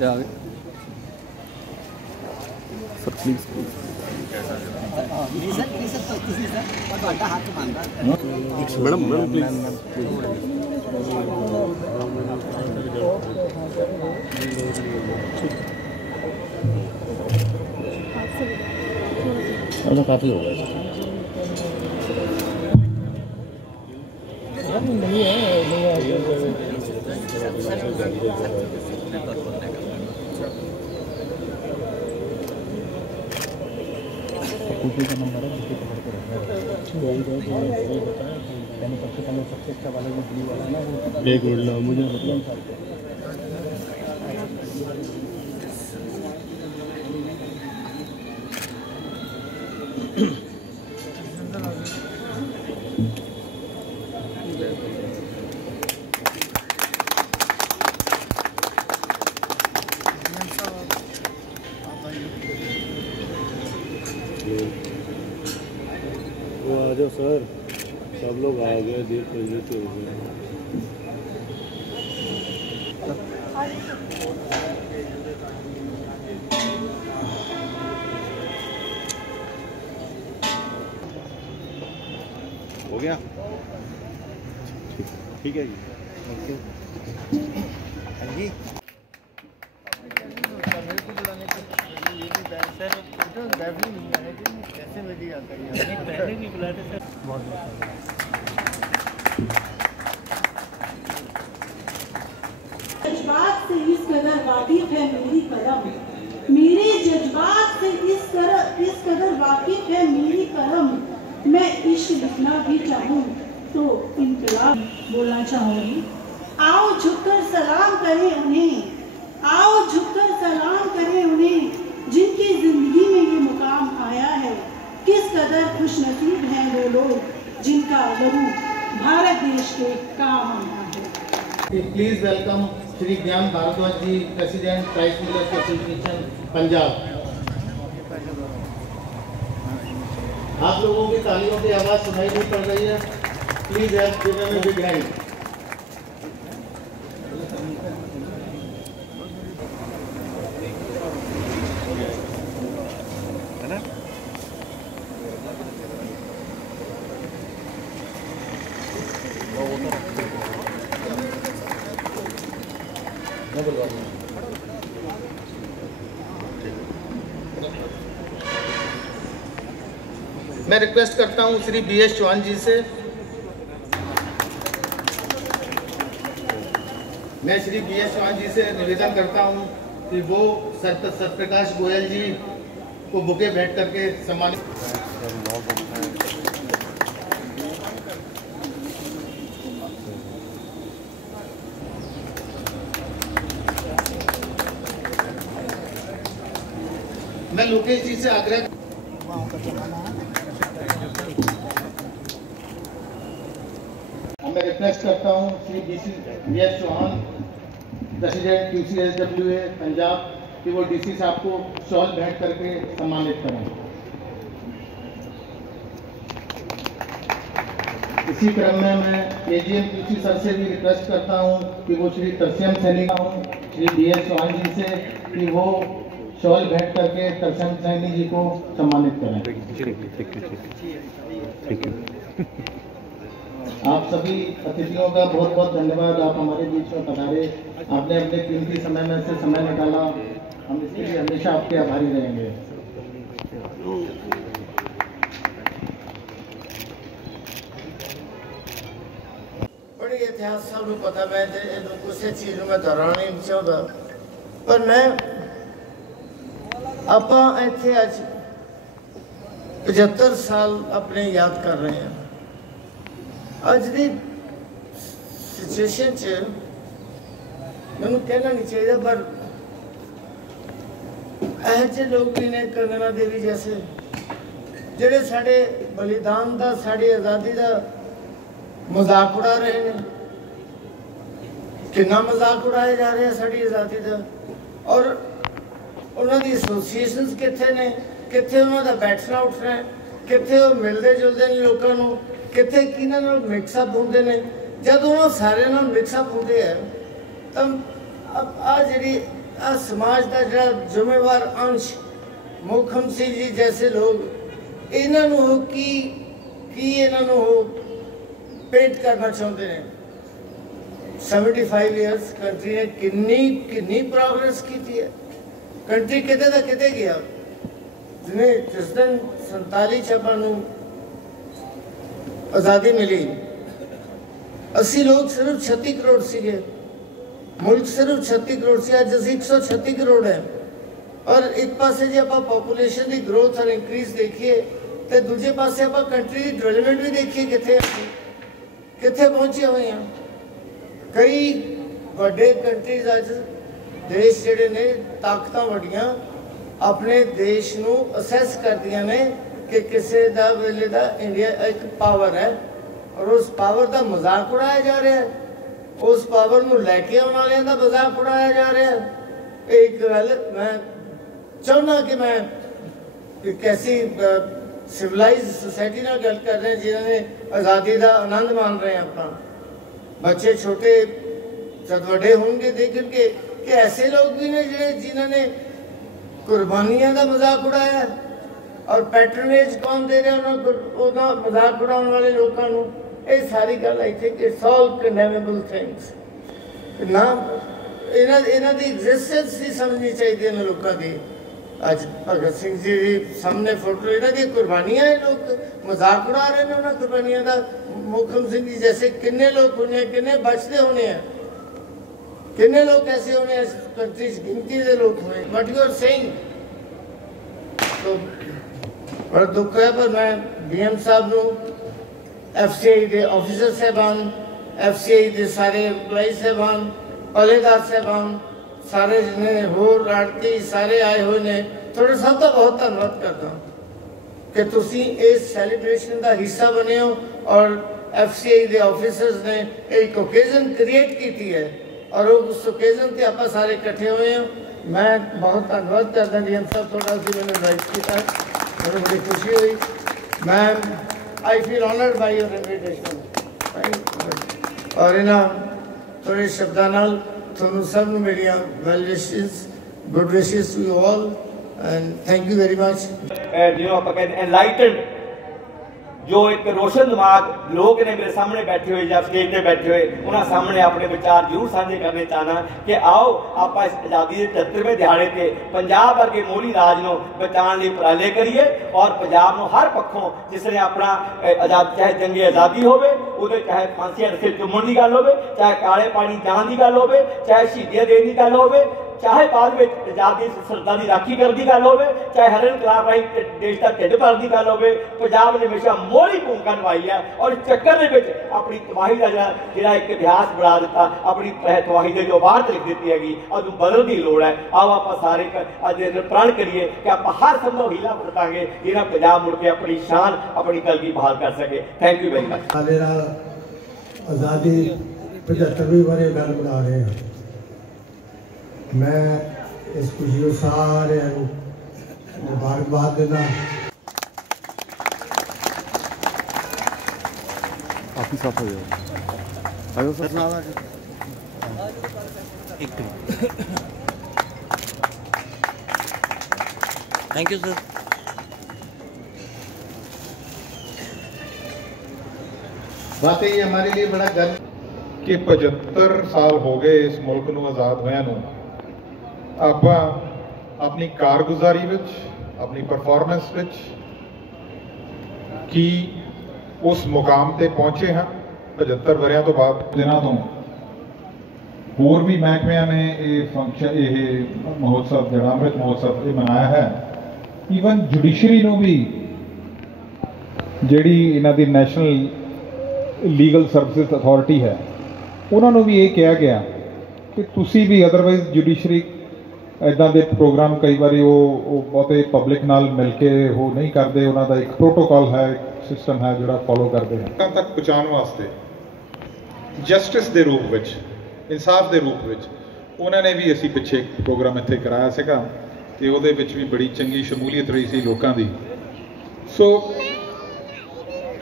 Sir please madam please काफ़ी हो गया नहीं है का नंबर है सबसे पहले सबसे अच्छा वाला जो ब्लू वाला है ना वो एक मिनट मुझे वो आ जाओ सर, सब लोग आ गए, देख लीजिए हो गया। हो गया ठीक है जी ओके हाँ जी कैसे मेरी आता है पहले भी बुलाए थे सर बहुत जज्बात से इस कदर वाकिफ है मेरी कलम मेरे जज्बात से इस कदर वाकिफ है मेरी कलम मैं इश्क लिखना भी चाहूँ तो इनकलाब बोलना चाहूँगी। आओ झुककर सलाम करें उन्हें आओ झुककर सलाम करें उन्हें जिनकी जिंदगी में ये मुकाम आया है। किस कदर खुशनसीब हैं वो लोग जिनका लहू भारत देश के काम आया है। Please welcome Shri Gyan Bhardwaj ji, president rice millers association Punjab. आप लोगों की तालियों की आवाज़ सुनाई नहीं पड़ रही है, please help give them a big hand. मैं रिक्वेस्ट करता हूं श्री BS चौहान जी से, मैं श्री BS चौहान जी से निवेदन करता हूं कि वो सत्यप्रकाश गोयल जी को बुके भेंट करके सम्मानित। मैं लोकेश जी से आग्रह मैं रिक्वेस्ट करता हूं Shri BS Chauhan, president QCSWA Punjab, कि वो DC साहब को शॉल भेंट करके सम्मानित करें। इसी क्रम में मैं AGM QC सर से भी रिक्वेस्ट करता हूं कि वो श्री तरसेम सैनी श्री BS चौहान जी से कि वो शॉल भेंट करके तरसेम सैनी जी को सम्मानित करें। Thank you. आप सभी अतिथियों का बहुत बहुत धन्यवाद, आप हमारे बीच में पधारे, आपने अपने कीमती समय में से समय निकाला, हम इसके लिए हमेशा आपके आभारी रहेंगे। बड़ी इतिहास सबको पता, मैं कुछ चीज़ में दोहराना नहीं चाहता, पर मैं आप इतने अज 75 साल अपने याद कर रहे हैं। अज की सिचुएशन मैं कहना नहीं चाहिए, पर ऐसे लोग भी ने कंगना देवी जैसे जेडे साडे बलिदान का साड़ी आज़ादी का मजाक उड़ा रहे हैं। कितना मजाक उड़ाया जा रहा है साड़ी आज़ादी का, और उन्होंने एसोसीएशनस कितने ने, कितने उन्होंने बैठना उठना है, कितने वो मिलते जुलते हैं लोगों को, कितने किन्होंने मिक्सअप होंगे ने। जब उन्होंने सारे मिक्सअप होंगे हैं तो अब आ जी आ समाज का जो जिम्मेवार अंश मोखम सिंह जी जैसे लोग इन्हों की इन्हों पेंट करना चाहते हैं। 75 ईयर्स कंट्री ने किन्नी प्रोग्रेस की है। कंट्री किते दा किते गया। जिस दिन 47 ਆਪਾਂ आज़ादी मिली, असी लोग सिर्फ 36 करोड़ सीगे, मुल्क सिर्फ 36 करोड़ से, अज असी 136 करोड़ है। और एक पासे जो आप पॉपुलेशन की ग्रोथ और इंक्रीज देखिए तो दूजे पासे आप कंट्री की डेवलपमेंट भी देखिए किथे पहुंचे हुए हैं। कई बड़े कंट्रीज अज देश जोड़े ने ताकत वड्डियां अपने देश को असैस करदियां ने कि किसी का वेले का इंडिया एक पावर है और उस पावर का मजाक उड़ाया जा रहा है, उस पावर को लैके आने वाले का मजाक उड़ाया जा रहा है। एक गल मैं चाहना कि मैं एक ऐसी सिविलाइज सोसाइटी ना गल कर रहे हैं जिन्होंने आज़ादी का आनंद मान रहे हैं। अपना बच्चे छोटे जब बड़े होंगे देखेंगे कि ऐसे लोग भी ने जिन्होंने कुर्बानियां का मजाक उड़ाया और पैट्रनेज कौन दे रहे उन्होंने मजाक उड़ाने वाले लोगों को। ये सारी गल I think it's all condemnable things ना इन्हां दी एग्जिस्टेंस ही समझनी चाहिए इन लोगों की। अज भगत सिंह जी सामने फोटो इन्हां दी कुर्बानियां है, लोग मजाक उड़ा रहे हैं उन्होंने कुर्बानियां का। मोखम सिंह जी जैसे किन्ने लोग होने, किन्ने बचते होने हैं, किन्ने लोग ऐसे होने इस कंट्री गिनती के लोग हुए। वट यू आर सेइंग तो बड़ा दुख है। पर मैं BM साहब को FCI के ऑफिसर साहबान, FCI के सारे एम्पलॉय साहबान, पहलेदार साहबान, सारे जिन्हें होर आड़ती सारे आए हुए ने, थोड़े सब का बहुत धन्यवाद करता हूँ कि तुसी इस सैलीब्रेशन का हिस्सा बने हो और FCI के ऑफिसर्स ने एक ओकेजन क्रिएट की है और उस ओकेजन से आप सारे इकट्ठे हुए हैं। मैं बहुत धन्यवाद करता BM साहब, थोड़ा सी मैंने इन्वाइट किया, मुझे बड़ी खुशी हुई। मैं I feel honoured by your invitation और इन्हों थोड़े शब्दों नाल तुहानू सब नू मेरिया well wishes, good wishes to you all and thank you very much. जिन्होंने आप कहते एनलाइटेंड जो एक रोशन दिमाग लोग ने मेरे सामने बैठे हुए या स्टेज पे बैठे हुए उन्होंने सामने अपने विचार जरूर साझे करने चाहना कि आओ आप इस आज़ादी के 73वें दिहाड़े से पंजाब वर्गे मोहली राज को बचाने लिए उपराले करिए और पंजाब को हर पक्षों जिसने अपना आजाद चाहे जंगे आज़ादी होवे उहदे चाहे फांसियां सिर चुमण की गल होवे, चाहे काले पानी जान की गल होवे, चाहे शहीदियां देने की गल होवे, चाहे बाद में आजादी सरहदां की राखी करने की गल होवे, चाहे हर इनकलाब राही देश का ढिड भरने की गल होवे, पंजाब ने हमेशा मोहरी भूमिका निभाई है और चक्कर के विच अपनी तबाही का जिहड़ा एक इतिहास बना दिता, अपनी तबाही के जो वारत लिख दी हैगी और बदल की लोड़ है। आओ आप सारे अज प्रण करिए कि आप हर संभव हीला बरतांगे जिन्हें पंजाब मुड़ के अपनी शान अपनी कलगी बहाल कर सके। Thank you very much. आज़ादी 75वीं वर्षगांठ मना रहे हैं। मैं इस खुशी को सारे मुबारकबाद देना। काफी साफ हो गया। आयो सर नाला एक थैंक यू सर। वाकई हमारे लिए बड़ा गर्व कि 75 साल हो गए इस मुल्क को आज़ाद होया नूं। ਆਪਾਂ अपनी कारगुजारी विच अपनी परफॉर्मेंस विच की उस मुकाम ते पहुंचे हाँ 75 वरियां तो बाद। दिनों तो होर भी महकमियां ने ये फंक्शन ये महोत्सव जिहड़ा अमृत महोत्सव ये मनाया है। ईवन जुडिशरी नूं भी जिहड़ी इन्हां दी नैशनल लीगल सर्विसिज अथॉरिटी है उन्होंने भी ये कहा गया कि तुसी भी अदरवाइज जुडिशरी इदा के प्रोग्राम कई बार वो बहुते पब्लिक नाल मिल के वो नहीं करते, उन्होंने एक प्रोटोकॉल है, एक सिस्टम है जो फॉलो करते हैं तक पहुँचाने वास्ते जस्टिस के रूप में इंसाफ के रूप में उन्होंने भी असी पिछे प्रोग्राम इत्थे कराया सीगा ते उहदे विच भी बड़ी चंगी शमूलीयत रही सी लोगों की। सो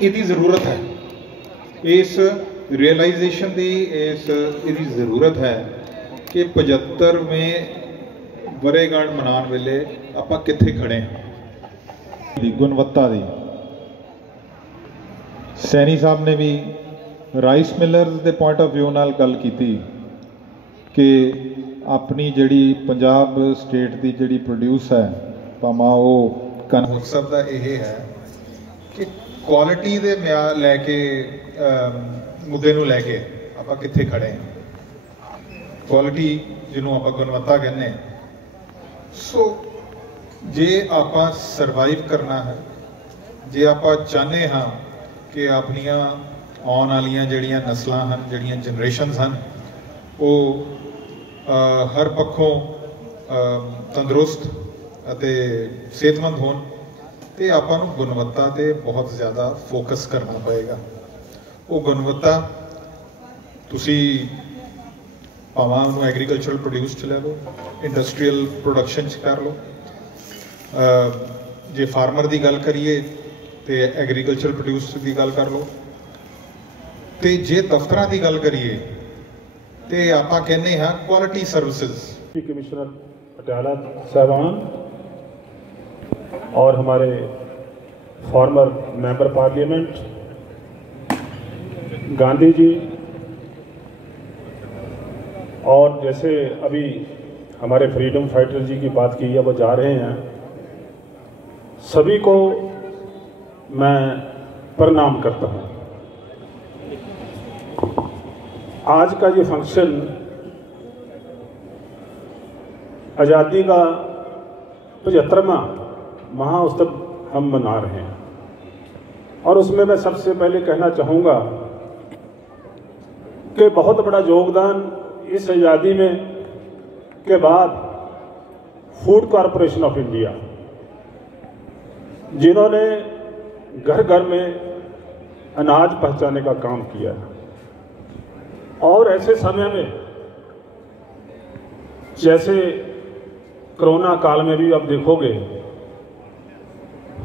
इसकी ज़रूरत है, इस रियलाइजेशन की इसकी ज़रूरत है कि 75वें ਵਰ੍ਹੇਗੰਢ ਮਨਾਉਣ ਵੇਲੇ ਆਪਾਂ ਕਿੱਥੇ ਖੜੇ ਹਾਂ ਦੀ ਗੁਣਵੱਤਾ ਦੀ। ਸੈਣੀ ਸਾਹਿਬ ਨੇ ਵੀ ਰਾਈਸ ਮਿਲਰਸ ਦੇ ਪੁਆਇੰਟ ਆਫ ਵਿਊ ਨਾਲ ਗੱਲ ਕੀਤੀ ਕਿ ਆਪਣੀ ਜਿਹੜੀ ਪੰਜਾਬ ਸਟੇਟ ਦੀ ਜਿਹੜੀ ਪ੍ਰੋਡਿਊਸ ਹੈ ਭਾਵੇਂ ਉਹ ਮਕਸਦ ਦਾ ਇਹ ਹੈ ਕਿ ਕੁਆਲਿਟੀ ਦੇ ਮਿਆਰ ਲੈ ਕੇ ਮੁੱਦੇ ਨੂੰ ਲੈ ਕੇ ਆਪਾਂ ਕਿੱਥੇ ਖੜੇ ਹਾਂ। ਕੁਆਲਿਟੀ ਜਿਹਨੂੰ ਆਪਾਂ ਗੁਣਵੱਤਾ ਕਹਿੰਦੇ ਹਾਂ। ਸੋ ਜੇ ਆਪਾਂ ਸਰਵਾਈਵ ਕਰਨਾ ਹੈ, ਜੇ ਆਪਾਂ ਚਾਹੁੰਦੇ ਹਾਂ ਕਿ ਆਪਣੀਆਂ ਆਉਣ ਵਾਲੀਆਂ ਜਿਹੜੀਆਂ ਨਸਲਾਂ ਹਨ, ਜਿਹੜੀਆਂ ਜਨਰੇਸ਼ਨਸ ਹਨ, ਉਹ ਹਰ ਪੱਖੋਂ ਤੰਦਰੁਸਤ ਅਤੇ ਸਿਹਤਮੰਦ ਹੋਣ, ਤੇ ਆਪਾਂ ਨੂੰ ਗੁਣਵੱਤਾ 'ਤੇ ਬਹੁਤ ਜ਼ਿਆਦਾ ਫੋਕਸ ਕਰਨਾ ਪਏਗਾ। ਉਹ ਗੁਣਵੱਤਾ ਤੁਸੀਂ ਭਾਵੇਂ ਉਹਨੂੰ ਐਗਰੀਕਲਚਰਲ ਪ੍ਰੋਡਿਊਸ 'ਚ ਲੈ ਲਓ, ਇੰਡਸਟਰੀਅਲ ਪ੍ਰੋਡਕਸ਼ਨ 'ਚ ਕਰ ਲਓ। ਜੇ ਫਾਰਮਰ ਦੀ ਗੱਲ ਕਰੀਏ ਤੇ ਐਗਰੀਕਲਚਰ ਪ੍ਰੋਡਿਊਸ ਦੀ ਗੱਲ ਕਰ ਲਓ, ਤੇ ਜੇ ਦਫ਼ਤਰਾਂ ਦੀ ਗੱਲ ਕਰੀਏ ਤੇ ਆਪਾਂ ਕਹਿੰਦੇ ਹਾਂ ਕੁਆਲਿਟੀ ਸਰਵਿਸਿਜ਼। कमिश्नर पटियाला साहबान और हमारे farmer member parliament Gandhi ji, और जैसे अभी हमारे फ्रीडम फाइटर जी की बात की है, वो जा रहे हैं, सभी को मैं प्रणाम करता हूँ। आज का ये फंक्शन आज़ादी का 75वां महाउत्सव हम मना रहे हैं, और उसमें मैं सबसे पहले कहना चाहूँगा कि बहुत बड़ा योगदान इस आज़ादी में के बाद फूड कॉरपोरेशन ऑफ इंडिया, जिन्होंने घर घर में अनाज पहुँचाने का काम किया। और ऐसे समय में जैसे कोरोना काल में भी आप देखोगे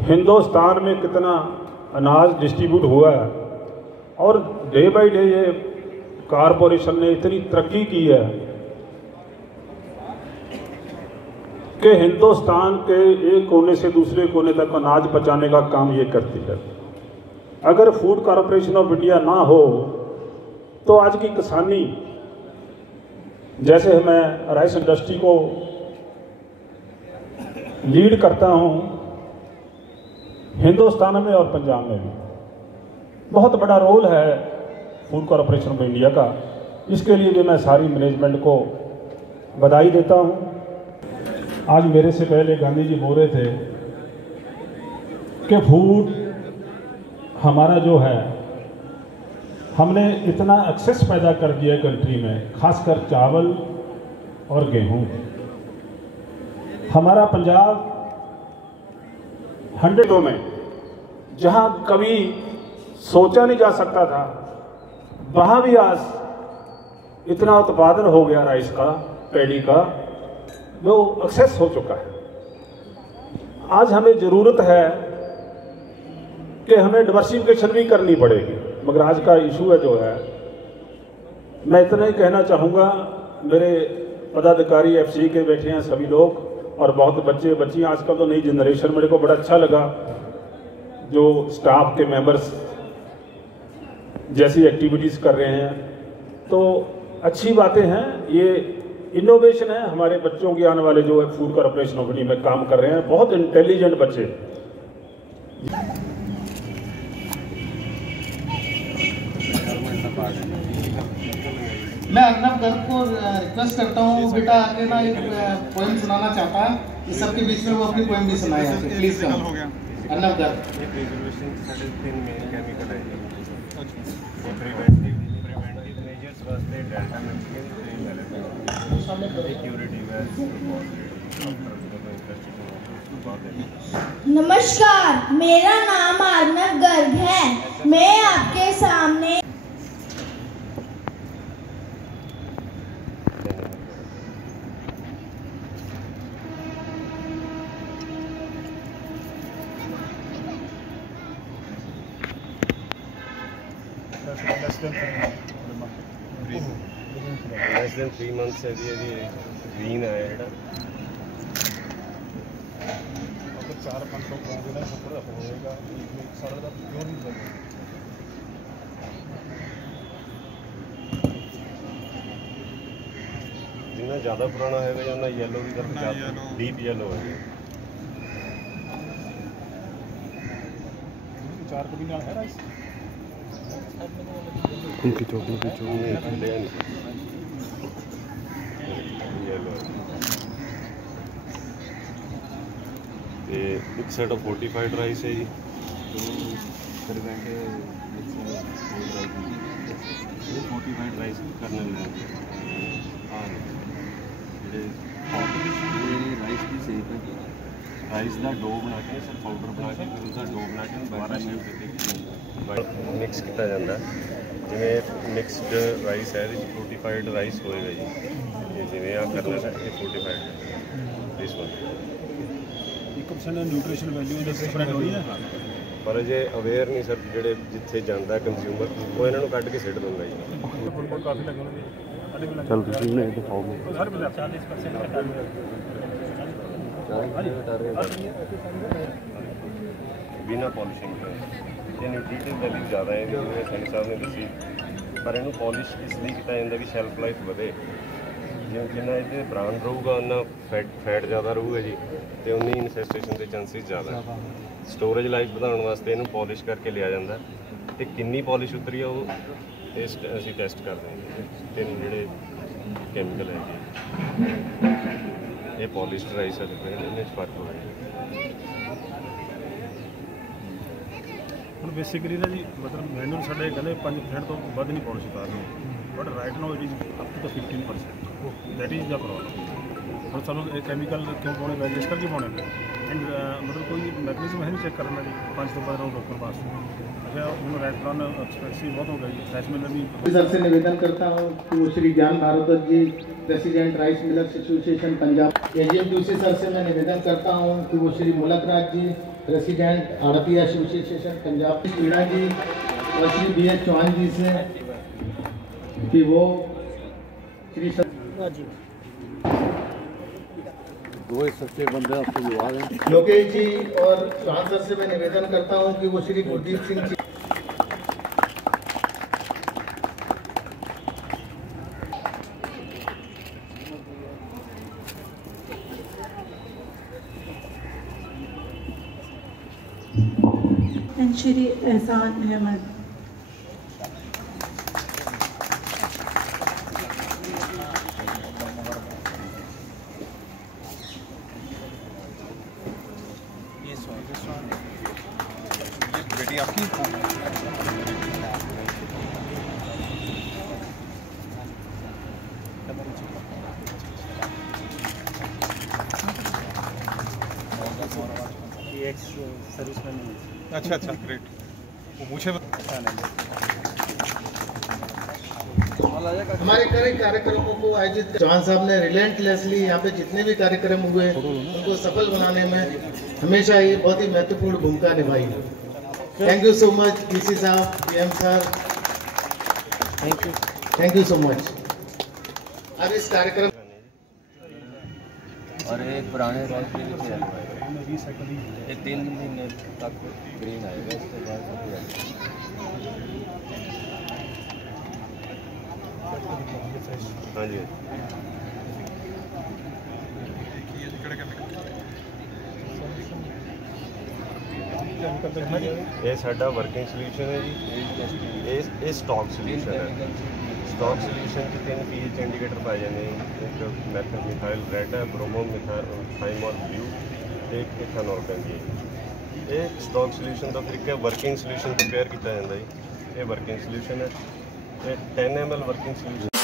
हिंदुस्तान में कितना अनाज डिस्ट्रीब्यूट हुआ है, और डे बाय डे ये कॉरपोरेशन ने इतनी तरक्की की है कि हिंदुस्तान के एक कोने से दूसरे कोने तक अनाज पहुंचाने का काम ये करती है। अगर फूड कॉरपोरेशन ऑफ इंडिया ना हो तो आज की किसानी, जैसे मैं राइस इंडस्ट्री को लीड करता हूँ हिंदुस्तान में और पंजाब में भी, बहुत बड़ा रोल है फूड कॉरपोरेशन ऑफ इंडिया का। इसके लिए भी मैं सारी मैनेजमेंट को बधाई देता हूँ। आज मेरे से पहले गांधी जी बोल रहे थे कि फूड हमारा जो है, हमने इतना एक्सेस पैदा कर दिया कंट्री में, खासकर चावल और गेहूं। हमारा पंजाब 100 में जहां कभी सोचा नहीं जा सकता था, वहां भी आज इतना उत्पादन हो गया राइस का, पैडी का, वो एक्सेस हो चुका है। आज हमें ज़रूरत है कि हमें डाइवर्सिफिकेशन भी करनी पड़ेगी, मगर आज का इशू है जो है, मैं इतना ही कहना चाहूँगा। मेरे पदाधिकारी एफसी के बैठे हैं सभी लोग, और बहुत बच्चे बच्चियाँ, आजकल तो नई जनरेशन, मेरे को बड़ा अच्छा लगा जो स्टाफ के मेंबर्स जैसी एक्टिविटीज़ कर रहे हैं, तो अच्छी बातें हैं। ये इनोवेशन है, हमारे बच्चों के आने वाले जो है फूड कॉरपोरेशन ऑफ इंडिया में काम कर रहे हैं, बहुत इंटेलिजेंट बच्चे। मैं अर्नब गर्ग को रिक्वेस्ट करता हूँ, बेटा आके ना एक पोएम सुनाना चाहता है, इस सबके बीच में वो अपनी पोएम भी सुनाए यहाँ पे, प्लीज कम। अर्नब गर्ग। नमस्कार, मेरा नाम अर्नब गर्ग है। मैं आपके सामने less than 3 months है जी वीन आया है 4-5 लोग होंगे ना सब थोड़ा होएगा सरल का प्योर नहीं होगा। जितना ज़्यादा पुराना है ना येलो की तरफ डीप येलो है। 4 कभी ना है राइस उनकी चौक नहीं येलो ये एक सेट ऑफ फोर्टिफाइड राइस है जी। फोर्टिफाइड राइस करने लगे राइस की सेप है राइस का डो बना के सर पाउडर बना के फिर उसका डो बना के 12 मिनट मिक्स किया जाता है। जिमें मिक्सड राइस है फोर्टिफाइड राइस होएगा जी। ये जिमें आप करना है ये fortified this one 1% nutrition value different होनी है पर जे अवेयर नहीं सर जेडे जिथे जाता कंज्यूमर वो इन्हों कट के सिट दूंगा जी। काफ़ी लगे होंगे चल तुम नहीं दिखाओ बिना पॉलिशिंग ये न्यूट्रिटिव वैल्यू ज़्यादा है जिवें सैनी साहब ने दसी पर इनू पॉलिश इसलिए किया जाता कि शैल्फ लाइफ बढ़े जिवें जिन्ना ये ब्रांड रहूगा उन्ना फैट ज़्यादा रहूगा जी तो उन्नी इनफेस्टेशन के चांसेस ज़्यादा स्टोरेज लाइफ बढ़ाने वास्ते इनू पॉलिश करके लिया जाता तो कितनी पॉलिश उतरी है वो असीं टेस्ट करते हैं। 3 जोड़े कैमिकल है ये पॉलिश्ड राइस है इन्हें फर्क हो गया ਹੁਣ ਬੇਸਿਕਲੀ ਨਾ ਜੀ ਮਤਲਬ ਮੈਨੂੰ ਸਾਡੇ ਕਹਿੰਦੇ 5% ਤੋਂ ਵੱਧ ਨਹੀਂ ਪਾਉਣੀ ਚਾਹੀਦੀ but right now it is up to 15% that is the problem. ਹੁਣ ਸਾਨੂੰ ਇਹ ਕੈਮੀਕਲ ਕਿਉਂ ਪਾਉਣੇ ਪੈ ਇਸ ਕਰਕੇ ਪਾਉਣੇ ਪਏ ਐਂਡ ਮਤਲਬ ਕੋਈ ਮੈਕਨੀਜ਼ਮ ਹੈ ਨਹੀਂ ਚੈੱਕ ਕਰਨ ਦਾ ਜੀ 5 ਤੋਂ 15 ਰੋਕਣ ਵਾਸਤੇ। अच्छा ਹੁਣ ਰਾਈਟ ਪਲਾਨ ਐਕਸਪੈਂਸਿव बहुत हो गई राइस मिलर भी सर से निवेदन करता हूँ कि वो Shri Gyan Bhardwaj ji president rice millers association Punjab AGM sir से मैं निवेदन करता हूँ कि वो श्री मुलक राज जी प्रेसिडेंट आड़ती एसोसिएशन पंजाब मीणा जी और श्री BH चौहान जी से कि वो श्री दो सच्चे बंदे आपको युवा हैं लोकेश जी और चौहान सर से मैं निवेदन करता हूँ कि वो श्री गुरदीप सिंह जी श्री एहसान अहमद। बेटी आपकी सर्विसमैन। अच्छा ग्रेट वो मुझे हमारे कई कार्यक्रमों को आयोजित चौहान साहब ने रिलेंटलेसली यहाँ पे जितने भी कार्यक्रम हुए उनको सफल बनाने में हमेशा ये बहुत ही महत्वपूर्ण भूमिका निभाई। Thank you so much DC साहब PM sir thank you so much. अब इस कार्यक्रम और एक पुराने राइस मिल से ये 3 महीने तक ग्रीन आएगा इसके बाद हाँ जी ये साडा वर्किंग सोल्यूशन है जी ये स्टॉक सोल्यूशन है। स्टॉक सोल्यूशन के 3 pH इंडिकेटर पाए जाते हैं एक मैथन मिथाइल रेड है ब्रोमो मिथाइमॉल ब्लू एक इथानॉल पेंजी। ये स्टॉक सोल्यूशन का तरीका वर्किंग सोल्यूशन प्रिपेयर किया जाता है ये वर्किंग सोल्यूशन है 10 ml वर्किंग सोल्यूशन